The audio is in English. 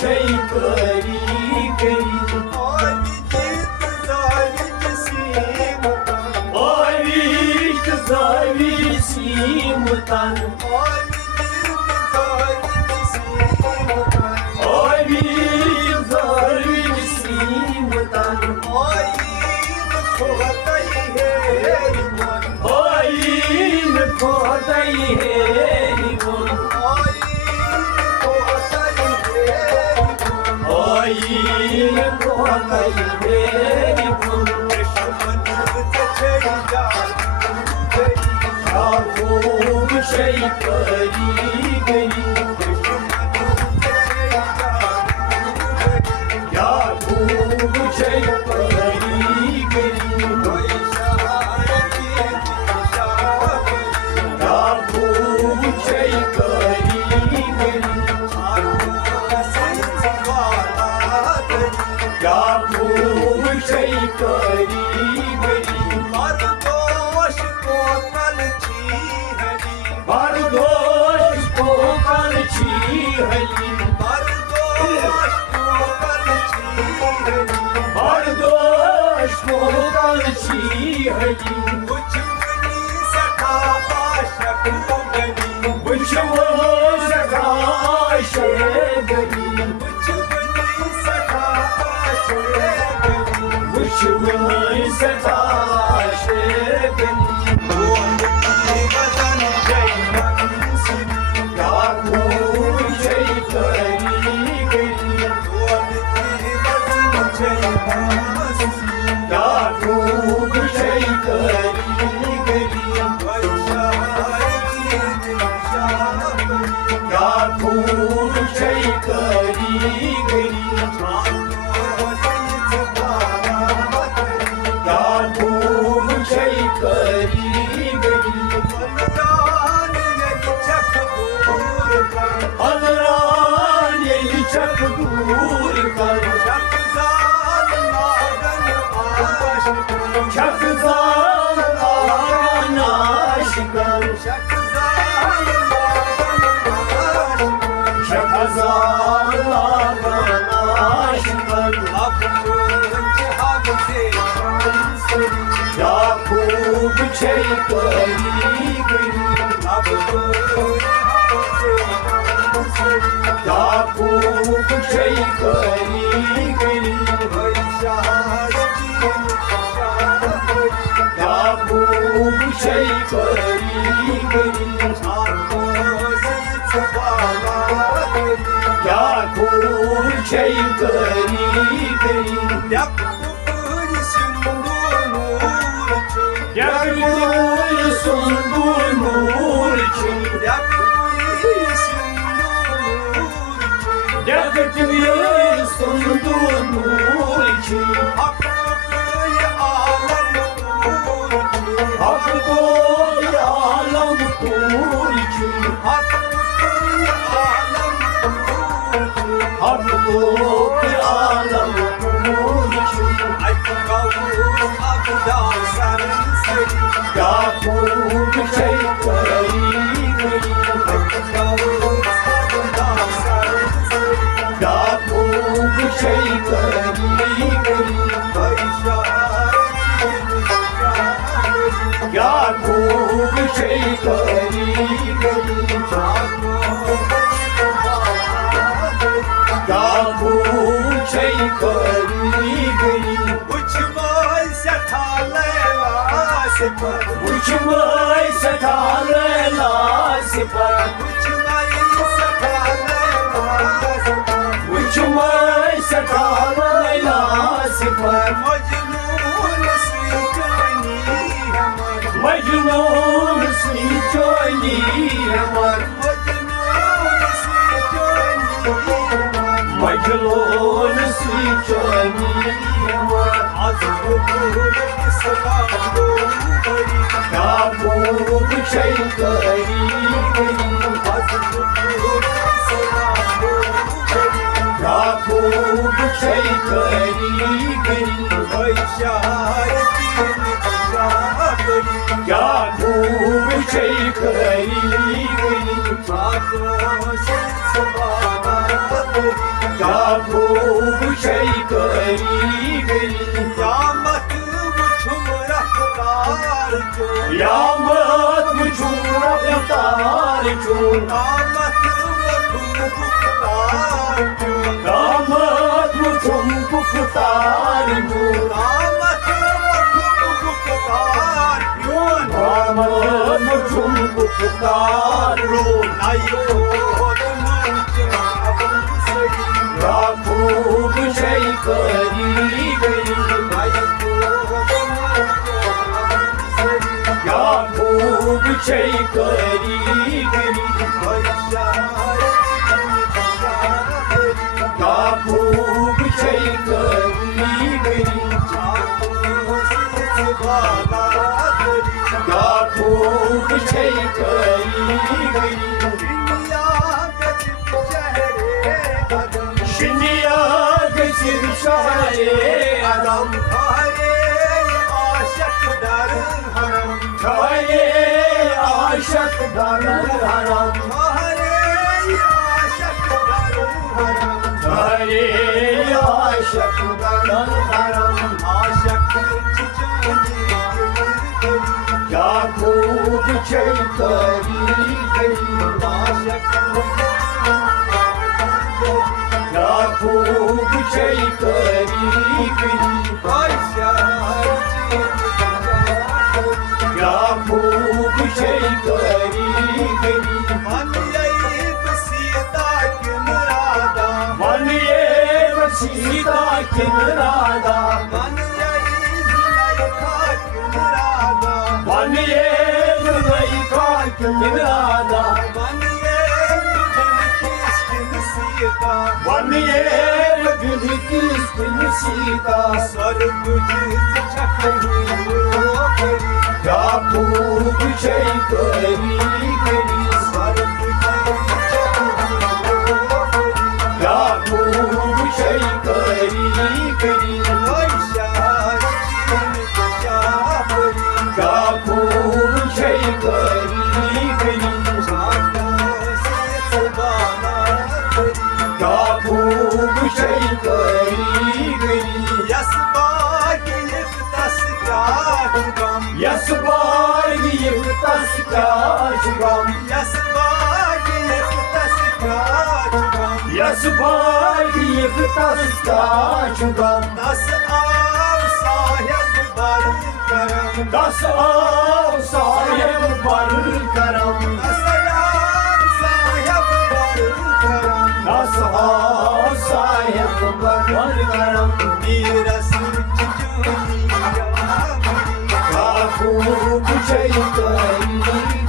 чей кори гри. Ой, від завісім тан. Ой, від завісім тан. Ой, не подай герімон. Ой, не подай герімон. Якуб чей кори гри. Якуб чей кори гри. Якуб чей кори гри. Якуб чей кори гри. Бардош покалчі галі. Бардош покалчі галі. Вичувалося краще галі. Вичувалося краще галі. Якуб чей кори гри. Якуб чей кори гри. Якуб чей кори гри. Якуб чей кори гри. Alran yeli çak dur kal. Çak zalan aşkın. Çak zalan aşkın. Yakub çey kori gri. Yakub çey kori gri. Yakub çey kori gri. Yakub çey kori gri. Yakub sundur nur için. Yakub sundur nur için. Hakkı koy alam tur için. Hakkı koy alam tur için. Yakub çey kori gri. Yakub çey kori gri. Yakub çey kori gri. Yakub çey kori gri. Uçmaysa talela separ. Uçmaysa talela separ. Uçmaysa talela separ. Mecnun si joyni hamar. Mecnun si joyni hamar. Yakub çey kori gri. Yakub çey kori gri. Yakub çey kori gri. या खूब शई करी गई यामत मुझुम रफ्तार जो यामत मुझूं रफ्तार जो यामत मुझुम रफ्तार जो दामत मुझूं गुफ्तार जो यामत मुझुम रफ्तार जो दामत मुझूं गुफ्तार रो नायो मंच अब सही या खूब शई करी गई या खूब शई करी गई या खूब शई करी गई या खूब शई करी गई शिनिया गजिर शाये आदम खाए आशक दर हरम खाए आशक दर हरम खाए आशक दर हरम क्या खूब शई करी गई क्या खूब शई करी गई क्या खूब शई करी गई मन ये बसीता किन राधा मन ये बसीता किन राधा मन ये जुलैखा किन राधा मन ये जुलैखा किन राधा मन ये दिल की सीता स्वर्ग क्या खूब शई करी गई क्या खूब शई करी गई क्या खूब शई करी गई क्या खूब शई करी गई यस बाग ये तस क्या गम यस बाग ये तस क्या गम यस बाग ये तस क्या गम यस बाग ये तस क्या गम दस आओ साहिब बर करम दस आओ साहिब बर करम दस आओ साहिब बर करम दस आओ साहिब बर करम मेरा सिर क्या खूब शई करी